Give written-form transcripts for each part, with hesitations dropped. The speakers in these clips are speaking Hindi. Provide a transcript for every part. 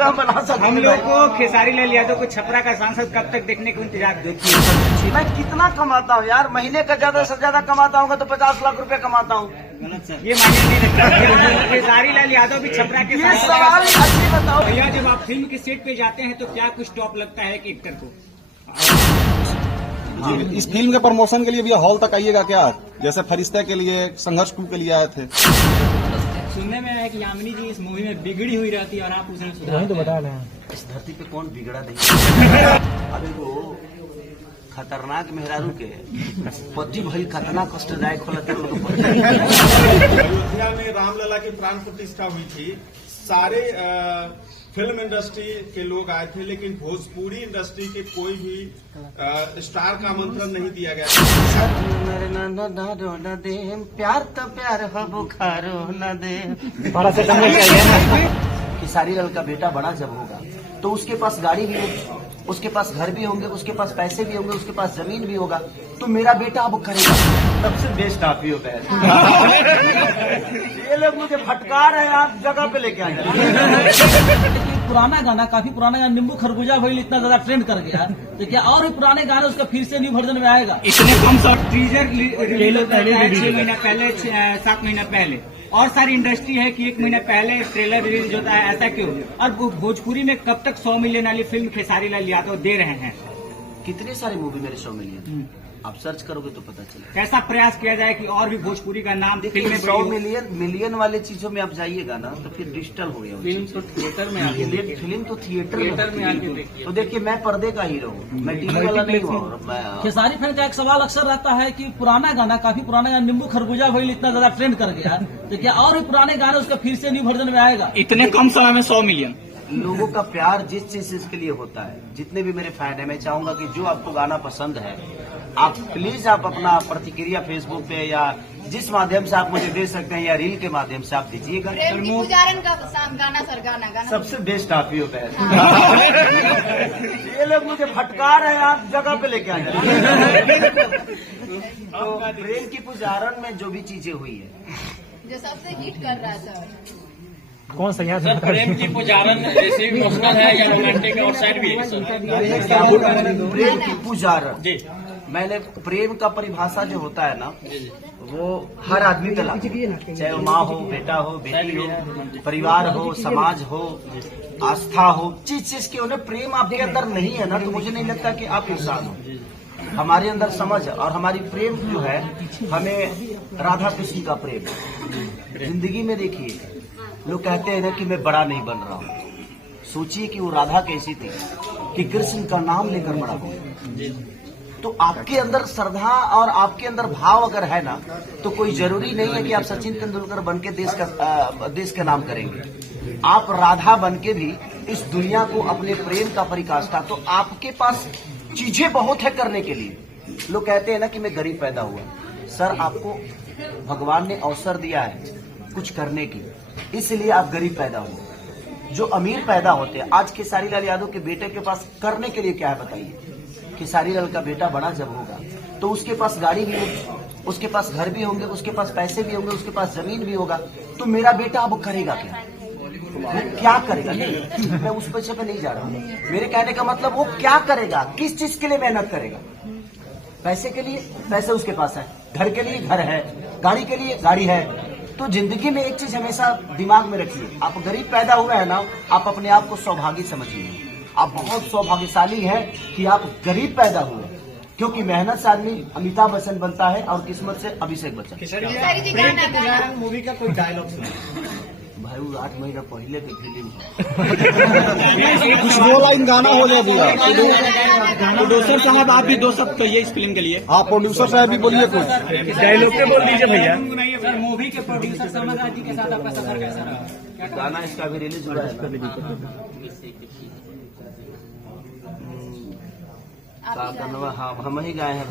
में हम बना सकते हैं। हम लोग को खेसारी लाल यादव को छपरा का सांसद कब तक देखने को इंतजार देखिए। मैं कितना कमाता हूँ यार, महीने का ज्यादा से ज्यादा कमाता हूँ तो 50 लाख रुपए कमाता हूँ। ये मायने नहीं रखता। खेसारी लाल यादव भी छपरा के ये सवाल अच्छी बताओ भैया, जब आप फिल्म के सेट पे जाते हैं तो क्या कुछ टॉप लगता है कि एक्टर को? जी, इस फिल्म के प्रमोशन के लिए भी हॉल तक आइएगा क्या? जैसे फरिश्ता के लिए, संघर्ष 2 के लिए आए थे। सुनने में आया कि यामिनी जी इस मूवी में बिगड़ी हुई रहती है और आप उसे सुधार तो बता रहे हैं। इस धरती पे कौन बिगड़ा नहीं। अब एगो खतरनाक मेहरारू के पति भाई खतना कष्टदायक होला। अयोध्या में रामलला की प्राण प्रतिष्ठा हुई थी। सारे फिल्म इंडस्ट्री के लोग आए थे, लेकिन भोजपुरी इंडस्ट्री के कोई भी स्टार का आमंत्रण नहीं दिया गया। प्यार तो प्यार हो, बुखारो न दे। खेसारी लाल का बेटा बड़ा जब होगा तो उसके पास गाड़ी भी होगी, उसके पास घर भी होंगे, उसके पास पैसे भी होंगे, उसके पास जमीन भी होगा, तो मेरा बेटा अब करेगा। सबसे बेस्ट आप ही हो बहन। ये लोग मुझे फटका रहे हैं, आप जगह पे लेके आए। पुराना गाना, काफी पुराना गाना नींबू खरबूजा भाई इतना ज्यादा ट्रेंड कर गया, तो क्या और भी पुराने गाने उसका फिर से न्यू वर्जन में आएगा? इतने कम शॉर्ट टीजर रिलीज होता है 6 महीना पहले, 7 महीना पहले, और सारी इंडस्ट्री है कि 1 महीना पहले ट्रेलर रिलीज होता है, ऐसा क्यों? और भोजपुरी में कब तक 100 मिलियन वाली फिल्म खेसारी लाल यादव दे रहे हैं? कितने सारे मूवी मेरे 100 मिलियन, आप सर्च करोगे तो पता चलेगा। कैसा प्रयास किया जाए कि और भी भोजपुरी का नाम देखिए, फिल्म 100 मिलियन वाले चीजों में आप जाइएगा ना तो फिर डिजिटल हो गया। फिल्म तो थिएटर में फिल्म तो थिएटर में आके देखिए। तो देखिए, मैं पर्दे का हीरो हूँ, मैं टीवी वाला नहीं हुआ। खेसारी फैन का एक सवाल अक्सर रहता है कि पुराना गाना, काफी पुराना गाना नींबू खरबूजा भाई इतना ज्यादा ट्रेंड कर गया, तो क्या और भी पुराने गाने उसका फिर से न्यू वर्जन में आएगा? इतने कम समय में 100 मिलियन। लोगों का प्यार जिस चीज के लिए होता है, जितने भी मेरे फैन है, मैं चाहूंगा कि जो आपको गाना पसंद है, आप प्लीज आप अपना प्रतिक्रिया फेसबुक पे या जिस माध्यम से आप मुझे दे सकते हैं या रील के माध्यम से आप दीजिएगा। पुजारन का गाना सर, गाना सबसे बेस्ट आप ही हो बहन। ये लोग मुझे फटका रहे हैं, आप जगह पे लेके आए। तो प्रेम की पुजारन में जो भी चीजें हुई है, जो सबसे हिट कर रहा है सर, कौन सा याद? प्रेम की पुजारन जैसे इमोशनल है या रोमांटिक और साइड भी है? प्रेम की पुजारन जी, मैंने प्रेम का परिभाषा जो होता है ना, वो हर आदमी तला, चाहे वो माँ हो, बेटा हो, बेटी हो, परिवार हो, समाज हो, आस्था हो, चीज के उन्हें प्रेम आपके अंदर नहीं है ना, तो मुझे नहीं लगता कि आप इंसान हो। हमारे अंदर समझ और हमारी प्रेम जो है, हमें राधा कृष्ण का प्रेम जिंदगी में। देखिए, लोग कहते हैं ना कि मैं बड़ा नहीं बन रहा हूँ, सोचिए कि वो राधा कैसी थी कि कृष्ण का नाम लेकर बड़ा हो। तो आपके अंदर श्रद्धा और आपके अंदर भाव अगर है ना, तो कोई जरूरी नहीं है कि आप सचिन तेंदुलकर बन के देश का नाम करेंगे। आप राधा बन के भी इस दुनिया को अपने प्रेम का परिकाष्ठा, तो आपके पास चीजें बहुत है करने के लिए। लोग कहते हैं ना कि मैं गरीब पैदा हुआ, सर आपको भगवान ने अवसर दिया है कुछ करने की, इसलिए आप गरीब पैदा हुए। जो अमीर पैदा होते हैं, आज खेसारी लाल यादव के बेटे के पास करने के लिए क्या है बताइए? खेसारी लाल का बेटा बड़ा जब होगा तो उसके पास गाड़ी भी होगी, उसके पास घर भी होंगे, उसके पास पैसे भी होंगे, उसके पास जमीन भी होगा, तो मेरा बेटा अब करेगा क्या? वो क्या करेगा? नहीं, मैं उस पैसे पे नहीं जा रहा हूँ। मेरे कहने का मतलब वो क्या करेगा, किस चीज के लिए मेहनत करेगा? पैसे के लिए पैसे उसके पास है, घर के लिए घर है, गाड़ी के लिए गाड़ी है। तो जिंदगी में एक चीज हमेशा दिमाग में रखिए, आप गरीब पैदा हुए हैं ना, आप अपने आप को सौभाग्य समझिए। आप बहुत सौभाग्यशाली हैं कि आप गरीब पैदा हुए, क्योंकि मेहनत से आदमी अमिताभ बच्चन बनता है और किस्मत से अभिषेक बच्चन। मूवी का कोई डायलॉग भाई, वो 8 महीना पहले की फिल्म कुछ 2 लाइन गाना हो जाए भैया। प्रोड्यूसर साहब, आप भी 2 शब्द कहिए इस फिल्म के लिए। आप प्रोड्यूसर साहब भी बोलिए कुछ डायलॉग पे बोल दीजिए भैया। सर, मूवी के प्रोड्यूसर समझ जी के साथ आपका सफर कैसा रहा? गाना इसका भी रिलीज हुआ है हाँ, हम ही गाए हैं।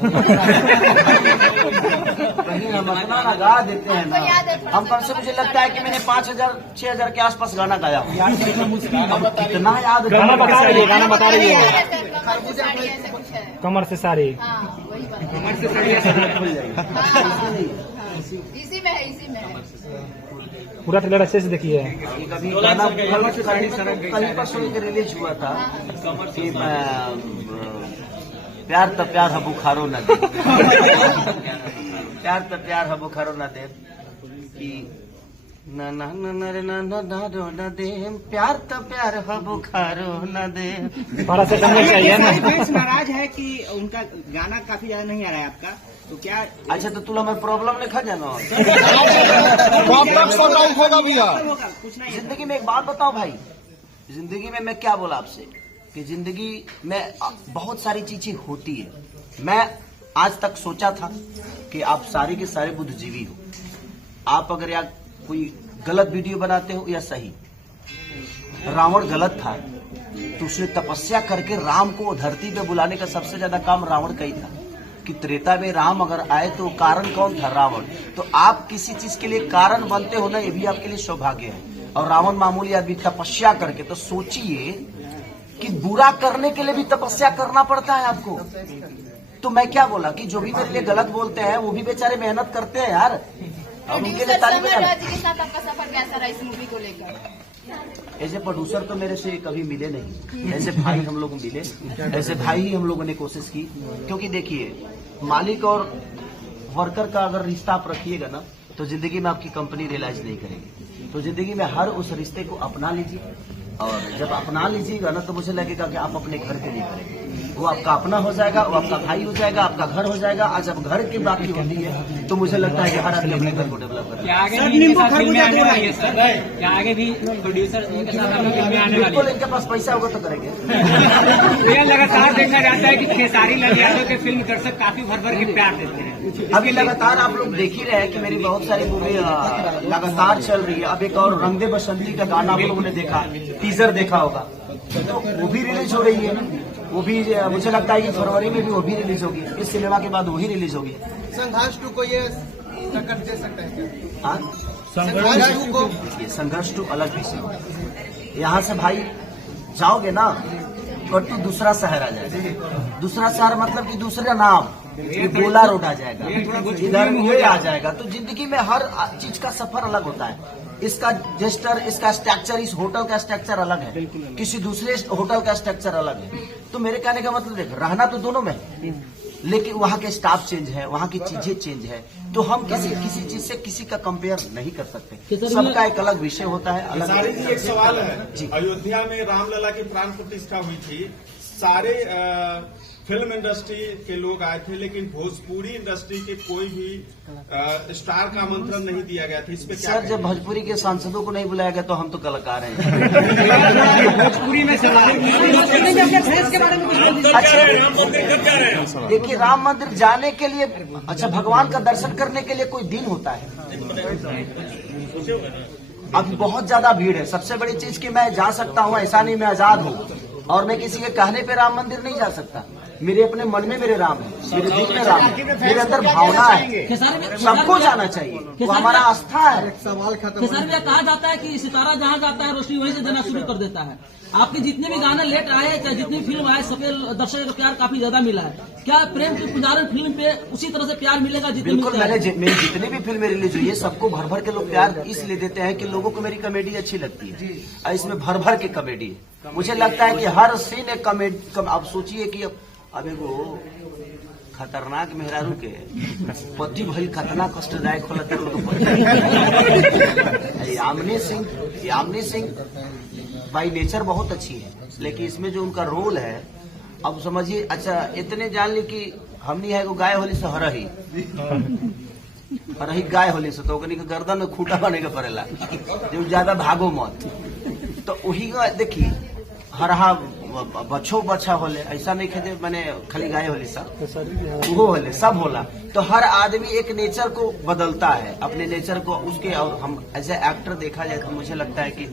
कहीं हम अपना ना गा देते हैं ना, हम कम से मुझे लगता है कि मैंने 5,000-6,000 के आसपास गाना गाया। इतना याद, गाना बता रही है कमर से साड़ी, कमर से साड़ी इसी में है। पूरा ट्रेलर अच्छे से देखिए। कभी गाना कहीं परसों एक रिलीज हुआ था कि प्यार तो प्यार है बुखारो न दे, प्यार तो प्यार है बुखारो न दे कि न न न न न न न न दे, प्यार तो प्यार है बुखारो न दे। बड़ा से करना चाहिए ना। फैंस नाराज है कि उनका गाना काफी ज्यादा नहीं आ रहा है आपका, तो क्या अच्छा तो तुला मैं प्रॉब्लम लिखा जाना होगा भैया। कुछ नहीं? जिंदगी में एक बात बताओ भाई, जिंदगी में मैं क्या बोला आपसे कि जिंदगी में बहुत सारी चीजें होती है। मैं आज तक सोचा था कि आप सारे के सारे बुद्धिजीवी हो, आप अगर या कोई गलत वीडियो बनाते हो या सही। रावण गलत था तो उसने तपस्या करके राम को धरती पे बुलाने का सबसे ज्यादा काम रावण का ही था कि त्रेता में राम अगर आए तो कारण कौन था? रावण। तो आप किसी चीज के लिए कारण बनते हो ना, ये भी आपके लिए सौभाग्य है। और रावण मामूली आदमी तपस्या करके, तो सोचिए कि बुरा करने के लिए भी तपस्या करना पड़ता है आपको। तो मैं क्या बोला कि जो भी मेरे लिए गलत बोलते हैं वो भी बेचारे मेहनत करते हैं यार, और उनके लिए तारीफ प्रोड्यूसर समर जी के साथ आपका सफर कैसा रहा इस मूवी को लेकर? ऐसे प्रोड्यूसर तो मेरे से कभी मिले नहीं, ऐसे भाई हम लोग मिले, ऐसे भाई ही हम लोगों ने कोशिश की। क्योंकि देखिए, मालिक और वर्कर का अगर रिश्ता आप रखिएगा ना तो जिंदगी में आपकी कंपनी रियलाइज नहीं करेगी। तो जिंदगी में हर उस रिश्ते को अपना लीजिए, और जब अपना लीजिएगा ना तो मुझे लगेगा कि आप अपने घर के लिए करेंगे, वो आपका अपना हो जाएगा, वो आपका भाई हो जाएगा, आपका घर हो जाएगा। आज जब घर की बात होती है तो मुझे लगता है कि हर आदमी अपने घर को डेवलप करेगा। आगे भी प्रोड्यूसर के साथ फिल्में आने वाली बिल्कुल, इनके पास पैसा होगा तो करेंगे। है। लगातार देखा जाता है कि खेसारी लाल यादव के फिल्म दर्शक काफी भर भर के प्यार देते हैं। अभी लगातार आप लोग देख ही रहे हैं कि मेरी बहुत सारी मूवी लगातार चल रही है। अब एक और रंग दे बसंती का गाना आप लोगों ने देखा, टीजर देखा होगा, तो वो भी रिलीज हो रही है। वो भी मुझे लगता है कि फरवरी में भी वो भी रिलीज होगी, इस सिनेमा के बाद वही रिलीज होगी। संघर्ष 2 को ये टक्कर दे सकता है क्या? संघर्ष 2 को, संघर्ष 2 अलग विषय। यहाँ से भाई जाओगे ना कट्टू दूसरा शहर आ जाएगा। दूसरा शहर मतलब कि दूसरा नाम, ये गोला रोड आ जाएगा, इधर ये आ जाएगा। तो जिंदगी में हर चीज का सफर अलग होता है। इसका जेस्टर, इसका स्ट्रक्चर, इस होटल का स्ट्रक्चर अलग है, किसी दूसरे होटल का स्ट्रक्चर अलग है। तो मेरे कहने का मतलब देख, रहना तो दोनों में है, लेकिन वहाँ के स्टाफ चेंज है, वहाँ की चीजें चेंज है। तो हम किसी चीज से किसी का कंपेयर नहीं कर सकते, सबका एक अलग विषय होता है, अलग। सारी जी एक सवाल है, अयोध्या में रामलला की प्राण प्रतिष्ठा हुई थी, सारे फिल्म इंडस्ट्री के लोग आए थे, लेकिन भोजपुरी इंडस्ट्री के कोई भी स्टार का आमंत्रण नहीं दिया गया था। इस पे क्या सर, जब भोजपुरी के सांसदों को नहीं बुलाया गया तो हम तो कलाकार हैं। भोजपुरी में अच्छा देखिए, राम मंदिर जाने के लिए, अच्छा भगवान का दर्शन करने के लिए कोई दिन होता है? अभी बहुत ज्यादा भीड़ है। सबसे बड़ी चीज कि मैं जा सकता हूँ, ऐसा नहीं, मैं आजाद हूँ, और मैं किसी के कहने पे राम मंदिर नहीं जा सकता। मेरे अपने मन में मेरे राम है, मेरे दिल में राम है, मेरे अंदर भावना है। सबको जाना चाहिए, वो हमारा आस्था है। सवाल खत्म। खेसारी भैया, कहा जाता है कि सितारा जहाँ जाता है रोशनी वहीं से देना शुरू कर देता है। आपके जितने भी गाने लेट आए, चाहे जितनी फिल्म आए, सबके दर्शकों का प्यार काफी ज्यादा मिला है। क्या प्रेम की पुजारन फिल्म पे उसी तरह से प्यार मिलेगा? बिल्कुल, मेरी जितनी भी फिल्में रिलीज हुई है सबको भर भर के लोग प्यार इसलिए देते हैं कि लोगों को मेरी कॉमेडी अच्छी लगती है, और इसमें भर भर के कॉमेडी है। मुझे लगता है कि हर सीन एक कॉमेडी। आप सोचिए कि अब एगो खतरनाक मेहरारू के पति भई खतना कष्टदायक होला तर लोग यामिनी सिंह बाई नेचर बहुत अच्छी है, लेकिन इसमें जो उनका रोल है, अब समझिए। अच्छा इतने जान ली कि हमनी है गाय होली से हरही गाय होली से, तो ओकनी के गर्दन में खूटा बने के पड़ेला, जो ज्यादा भागो मत। तो वही देखिए, हरहा बच्छो बच्छा होले, ऐसा नहीं कहते मैंने खाली गाय होली सब वो होले, सब होला। तो हर आदमी एक नेचर को बदलता है, अपने नेचर को उसके। और हम एज ए एक्टर देखा जाए तो मुझे लगता है कि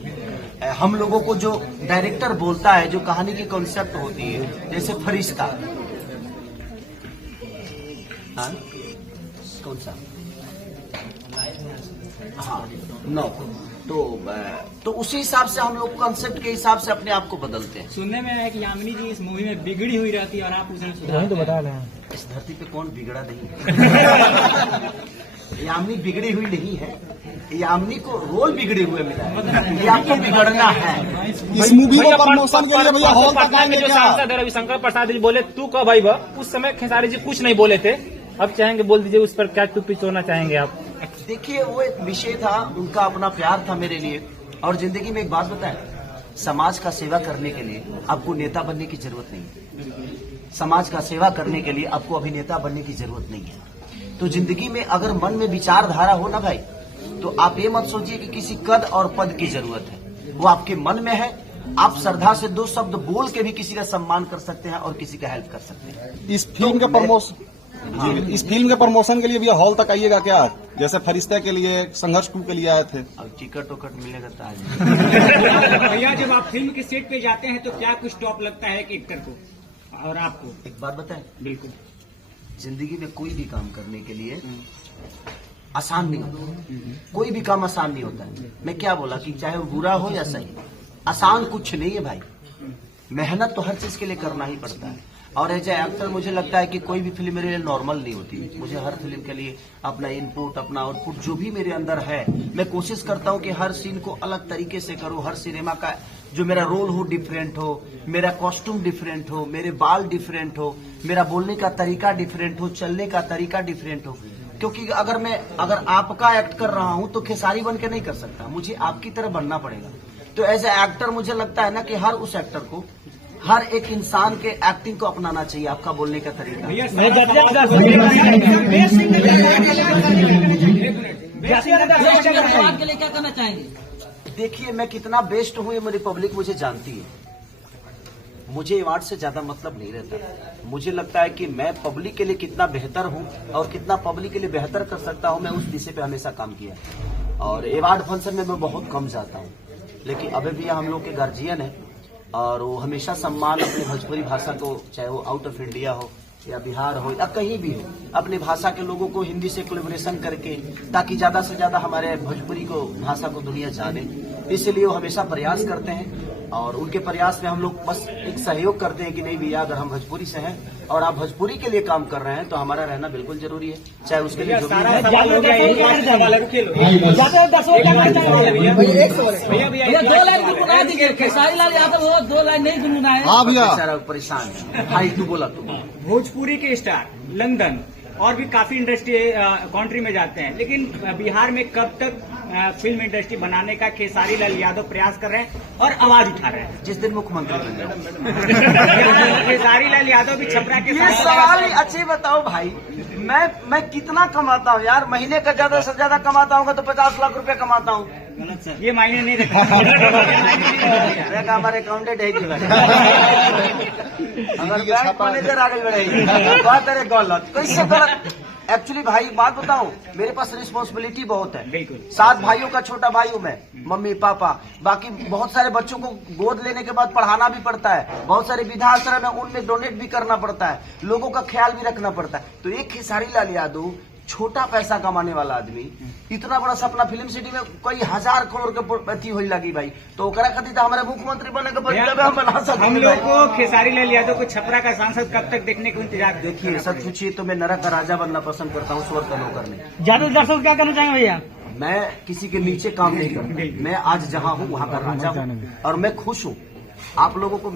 हम लोगों को जो डायरेक्टर बोलता है, जो कहानी की कॉन्सेप्ट होती है, जैसे फरिश्ता, हाँ कौन सा, हाँ नौ, तो उसी हिसाब से हम लोग कॉन्सेप्ट के हिसाब से अपने आप को बदलते हैं। सुनने में है कि यामिनी जी इस मूवी में बिगड़ी हुई रहती है और आप उसे तो बता रहे हैं। इस धरती पे कौन बिगड़ा नहीं है। यामिनी बिगड़ी हुई नहीं है, यामिनी को रोल बिगड़े हुए मिला है, ये आपको बिगड़ना है। इस मूवी को प्रमोशन के लिए भैया हॉल तक पटना आएंगे के जो क्या? सांसद है रविशंकर प्रसाद जी बोले तू कब आई बा, उस समय खेसारी जी कुछ नहीं बोले थे, अब चाहेंगे बोल दीजिए उस पर क्या टुप्पी छोड़ना चाहेंगे आप? देखिए वो एक विषय था, उनका अपना प्यार था मेरे लिए। और जिंदगी में एक बात बताएं, समाज का सेवा करने के लिए आपको नेता बनने की जरूरत नहीं है। समाज का सेवा करने के लिए आपको अभिनेता बनने की जरूरत नहीं है। तो जिंदगी में अगर मन में विचारधारा हो ना भाई, तो आप ये मत सोचिए कि किसी कद और पद की जरूरत है, वो आपके मन में है। आप श्रद्धा से 2 शब्द बोल के भी किसी का सम्मान कर सकते हैं और किसी का हेल्प कर सकते हैं। इस फिल्म के प्रमोशन इस फिल्म के प्रमोशन के लिए भैया हॉल तक आइएगा क्या? जैसे फरिश्ते के लिए, संघर्ष 2 के लिए आए थे। अब टिकट उकट मिलेगा तो आज। भैया जब आप फिल्म के सेट पे जाते हैं तो क्या कुछ टॉप लगता है एक एक्टर को और आपको? एक बात बताएं, बिल्कुल जिंदगी में कोई भी काम करने के लिए आसान नहीं होता, कोई भी काम आसान नहीं होता है। मैं क्या बोला कि चाहे वो बुरा हो या सही, आसान कुछ नहीं है भाई। मेहनत तो हर चीज के लिए करना ही पड़ता है। और एज ए एक्टर मुझे लगता है कि कोई भी फिल्म मेरे लिए नॉर्मल नहीं होती। मुझे हर फिल्म के लिए अपना इनपुट, अपना आउटपुट जो भी मेरे अंदर है, मैं कोशिश करता हूं कि हर सीन को अलग तरीके से करूं। हर सिनेमा का जो मेरा रोल हो डिफरेंट हो, मेरा कॉस्ट्यूम डिफरेंट हो, मेरे बाल डिफरेंट हो, मेरा बोलने का तरीका डिफरेंट हो, चलने का तरीका डिफरेंट हो। क्योंकि अगर आपका एक्ट कर रहा हूं तो खेसारी बन के नहीं कर सकता, मुझे आपकी तरह बनना पड़ेगा। तो एज ए एक्टर मुझे लगता है ना कि हर उस एक्टर को, हर एक इंसान के एक्टिंग को अपनाना चाहिए, आपका बोलने का तरीका। के लिए क्या करना चाहेंगे? देखिए मैं कितना बेस्ट हूं ये मेरी पब्लिक मुझे जानती है। मुझे अवार्ड से ज्यादा मतलब नहीं रहता। मुझे लगता है कि मैं पब्लिक के लिए कितना बेहतर हूं और कितना पब्लिक के लिए बेहतर कर सकता हूं, मैं उस दिशा पे हमेशा काम किया। और अवार्ड फंक्शन में मैं बहुत कम जाता हूं, लेकिन अभी भी हम लोग के गार्जियन है और वो हमेशा सम्मान अपनी भोजपुरी भाषा को, चाहे वो आउट ऑफ इंडिया हो या बिहार हो या कहीं भी हो, अपनी भाषा के लोगों को हिंदी से कोलैबोरेशन करके, ताकि ज्यादा से ज्यादा हमारे भोजपुरी को भाषा को दुनिया जाने, इसलिए वो हमेशा प्रयास करते हैं। और उनके प्रयास में हम लोग बस एक सहयोग करते हैं कि नहीं भैया, अगर हम भोजपुरी से हैं और आप भोजपुरी के लिए काम कर रहे हैं तो हमारा रहना बिल्कुल जरूरी है, चाहे उसके लिए जो भी है। भैया 2 लाइन गुनगुना दीजिए, खेसारी लाल यादव हो, 2 लाइन नहीं गुनगुनाए। हाँ भैया, बेचारा परेशान है भाई, तू बोला तू। भोजपुरी के स्टार लंदन और भी काफी इंडस्ट्री कंट्री में जाते हैं, लेकिन बिहार में कब तक फिल्म इंडस्ट्री बनाने का खेसारी लाल यादव प्रयास कर रहे हैं और आवाज उठा रहे हैं? जिस दिन मुख्यमंत्री बन जाए। खेसारी लाल यादव भी छपरा के ये सवाल ही अच्छे बताओ भाई, मैं कितना कमाता हूँ यार? महीने का ज्यादा से ज्यादा कमाता हूँ तो 50 लाख रुपए कमाता हूँ। ये मायने नहीं रखता। हमारे अकाउंटेंट है कि अगर बैंक मैनेजर आगे बढ़ेगी बात है गलत, कैसे गलत? एक्चुअली भाई बात बताऊं, मेरे पास रिस्पॉन्सिबिलिटी बहुत है। बिल्कुल। 7 भाइयों का छोटा भाई हूं मैं, मम्मी पापा, बाकी बहुत सारे बच्चों को गोद लेने के बाद पढ़ाना भी पड़ता है, बहुत सारे वृद्धाश्रम है उनमें डोनेट भी करना पड़ता है, लोगों का ख्याल भी रखना पड़ता है। तो एक खेसारी लाल यादव छोटा पैसा कमाने वाला आदमी, इतना बड़ा सपना फिल्म सिटी में कई 1000 करोड़ के अथी हो लगी भाई, तो ओकरा खातिर हमारे मुख्यमंत्री बने के मतलब हम बना सकते। हम लोग को खेसारी लाल यादव को छपरा का सांसद कब तक देखने को इंतजार? देखिए सच पूछिए तो मैं नरक का राजा बनना पसंद करता हूँ, स्वर्ग का नौकर नहीं। ज्यादा दर्शक क्या करना चाहेंगे भैया? मैं किसी के नीचे काम नहीं करता, मैं आज जहाँ हूँ वहाँ का राजा हूँ और मैं खुश हूँ। आप लोगों को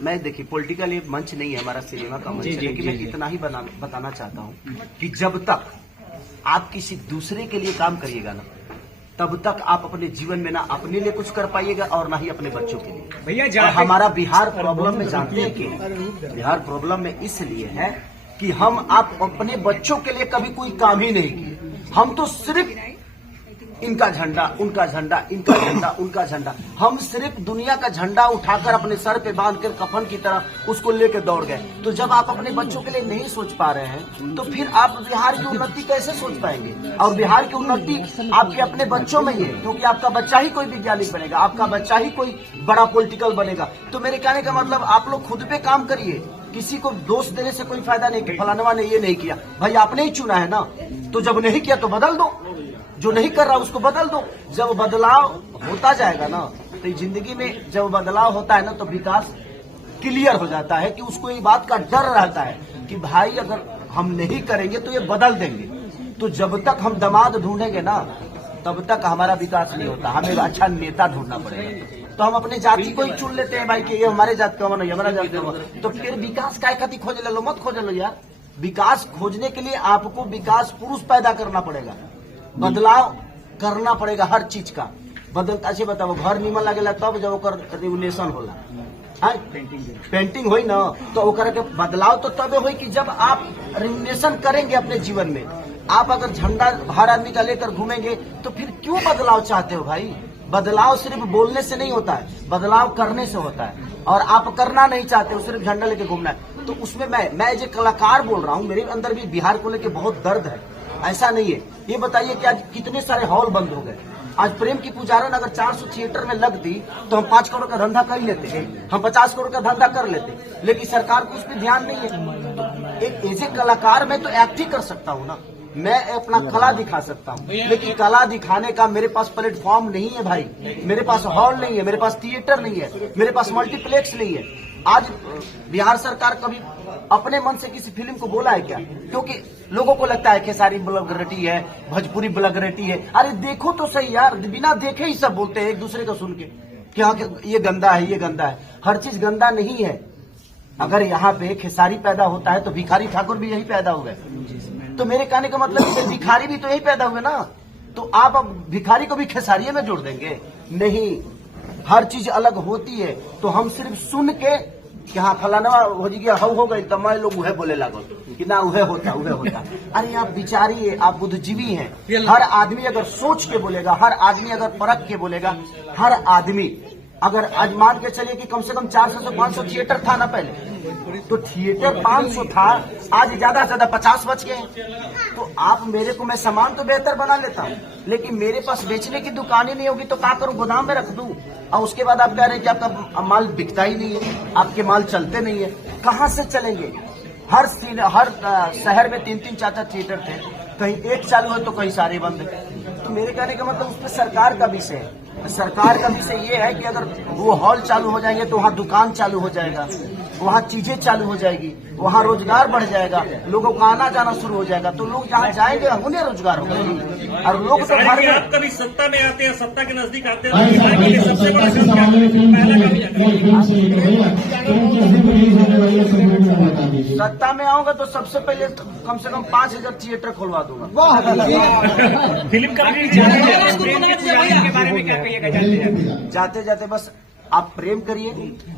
मैं देखिए पॉलिटिकल ये मंच नहीं है हमारा, सिनेमा का मंच है, लेकिन मैं इतना ही बताना चाहता हूँ कि जब तक आप किसी दूसरे के लिए काम करिएगा ना, तब तक आप अपने जीवन में ना अपने लिए कुछ कर पाइएगा और ना ही अपने बच्चों के लिए। भैया हमारा बिहार प्रॉब्लम में जानते हैं कि बिहार प्रॉब्लम में इसलिए है कि हम आप अपने बच्चों के लिए कभी कोई काम ही नहीं किए। हम तो सिर्फ इनका झंडा, उनका झंडा, इनका झंडा, उनका झंडा, हम सिर्फ दुनिया का झंडा उठाकर अपने सर पे बांधकर कफन की तरह उसको लेकर दौड़ गए। तो जब आप अपने बच्चों के लिए नहीं सोच पा रहे हैं तो फिर आप बिहार की उन्नति कैसे सोच पाएंगे? और बिहार की उन्नति आपके अपने बच्चों में ही है, क्योंकि आपका बच्चा ही कोई वैज्ञानिक बनेगा, आपका बच्चा ही कोई बड़ा पॉलिटिकल बनेगा। तो मेरे कहने का मतलब आप लोग खुद पे काम करिए, किसी को दोष देने से कोई फायदा नहीं कि फलानवा ने ये नहीं किया। भाई आपने ही चुना है ना, तो जब नहीं किया तो बदल दो, जो नहीं कर रहा उसको बदल दो। जब बदलाव होता जाएगा ना, तो जिंदगी में जब बदलाव होता है ना तो विकास क्लियर हो जाता है कि उसको ये बात का डर रहता है कि भाई अगर हम नहीं करेंगे तो ये बदल देंगे। तो जब तक हम दामाद ढूंढेंगे ना तब तक हमारा विकास नहीं होता। हमें अच्छा नेता ढूंढना पड़ेगा। तो हम अपने जाति को ही चुन लेते हैं भाई कि ये हमारे जात का बनो, ये हमारा जात का बनो। तो फिर विकास काय खाती खोज ले लो, मत खोज लो यार। विकास खोजने के लिए आपको विकास पुरुष पैदा करना पड़ेगा, बदलाव करना पड़ेगा हर चीज का। बदलता अच्छे बताओ, घर नीमन लगेला तब जब ओकर रेगुलेशन होला, पेंटिंग होई ना तो ओकर के बदलाव तो तबे होई कि जब आप रेगुलेशन करेंगे अपने जीवन में। आप अगर झंडा हर आदमी का लेकर घूमेंगे तो फिर क्यों बदलाव चाहते हो भाई? बदलाव सिर्फ बोलने से नहीं होता है, बदलाव करने से होता है। और आप करना नहीं चाहते हो, सिर्फ झंडा लेके घूमना है। तो उसमें मैं जो कलाकार बोल रहा हूँ, मेरे अंदर भी बिहार को लेके बहुत दर्द है। ऐसा नहीं है। ये बताइए कि आज कितने सारे हॉल बंद हो गए। आज प्रेम की पुजारन अगर 400 थिएटर में लगती तो हम 5 करोड़ का धंधा कर लेते, हम 50 करोड़ का धंधा कर लेते। लेकिन सरकार को उस पर ध्यान नहीं है। एक ऐसे कलाकार मैं तो एक्ट ही कर सकता हूँ ना, मैं अपना कला दिखा सकता हूँ, लेकिन कला दिखाने का मेरे पास प्लेटफॉर्म नहीं है भाई। मेरे पास हॉल नहीं है, मेरे पास थिएटर नहीं है, मेरे पास मल्टीप्लेक्स नहीं है। आज बिहार सरकार कभी अपने मन से किसी फिल्म को बोला है क्या? क्योंकि लोगों को लगता है खेसारी ब्लॉगरेटी है, भोजपुरी ब्लॉगरेटी है। अरे देखो तो सही यार, बिना देखे ही सब बोलते हैं एक दूसरे को सुन के कि हाँ ये गंदा है, ये गंदा है। हर चीज गंदा नहीं है। अगर यहाँ पे खेसारी पैदा होता है तो भिखारी ठाकुर भी यही पैदा हुए। तो मेरे कहने का मतलब है भिखारी भी तो यही पैदा हुए ना। तो आप अब भिखारी को भी खेसारिये में जोड़ देंगे? नहीं, हर चीज अलग होती है। तो हम सिर्फ सुन के कि हाँ फलाना हो गया, हो गई, तब मैं लोग उहे बोले लागो कि ना उहे होता, उहे होता। अरे आप विचारिए, आप बुद्धिजीवी हैं। हर आदमी अगर सोच के बोलेगा, हर आदमी अगर परख के बोलेगा, हर आदमी अगर आज मान के चलिए कि कम से कम 400 से 500 थिएटर था ना पहले, तो थिएटर 500 था, आज ज्यादा से ज्यादा 50 बच गए। तो आप मेरे को, मैं सामान तो बेहतर बना लेता हूँ, लेकिन मेरे पास बेचने की दुकान ही नहीं होगी तो क्या करूँ? गोदाम में रख दूं। और उसके बाद आप कह रहे हैं कि आपका माल बिकता ही नहीं है, आपके माल चलते नहीं है। कहाँ से चलेंगे? हर शहर में 3-3 4-4 थिएटर थे, कहीं एक चालू है तो कहीं सारे बंद है। तो मेरे कहने का मतलब उस पर सरकार का विषय है। सरकार का विषय ये है कि अगर वो हॉल चालू हो जाएंगे तो वहाँ दुकान चालू हो जाएगा, वहाँ चीजें चालू हो जाएगी, वहाँ रोजगार बढ़ जाएगा, लोगों का आना जाना शुरू हो जाएगा। तो लोग जहाँ जाएंगे उन्हें रोजगार होगा। और लोग तो घर में आप कभी सत्ता में आते हैं, सत्ता के नजदीक आते हैं, तो सबसे बड़ा सत्ता में आऊंगा तो सबसे पहले कम से कम 5000 थिएटर खुलवा दूंगा। फिल्म का के बारे में क्या कहिएगा? जाते जाते बस आप प्रेम करिए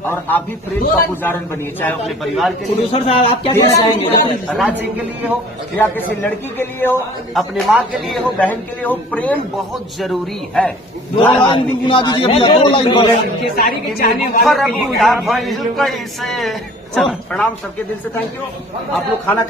और आप भी प्रेम का उदाहरण बनिए, चाहे अपने परिवार के लिए, प्रोड्यूसर साहब आप क्या कहना चाहेंगे? राज सिंह के लिए हो या किसी लड़की के लिए हो, अपने माँ के लिए हो, बहन के लिए हो, प्रेम बहुत जरूरी है। दो लाइन गुनगुना दीजिए भैया, 2 लाइन बोले। खेसारी के चाहने वालों के लिए कैसे? प्रणाम सबके दिल से, थैंक यू। आप लोग खाना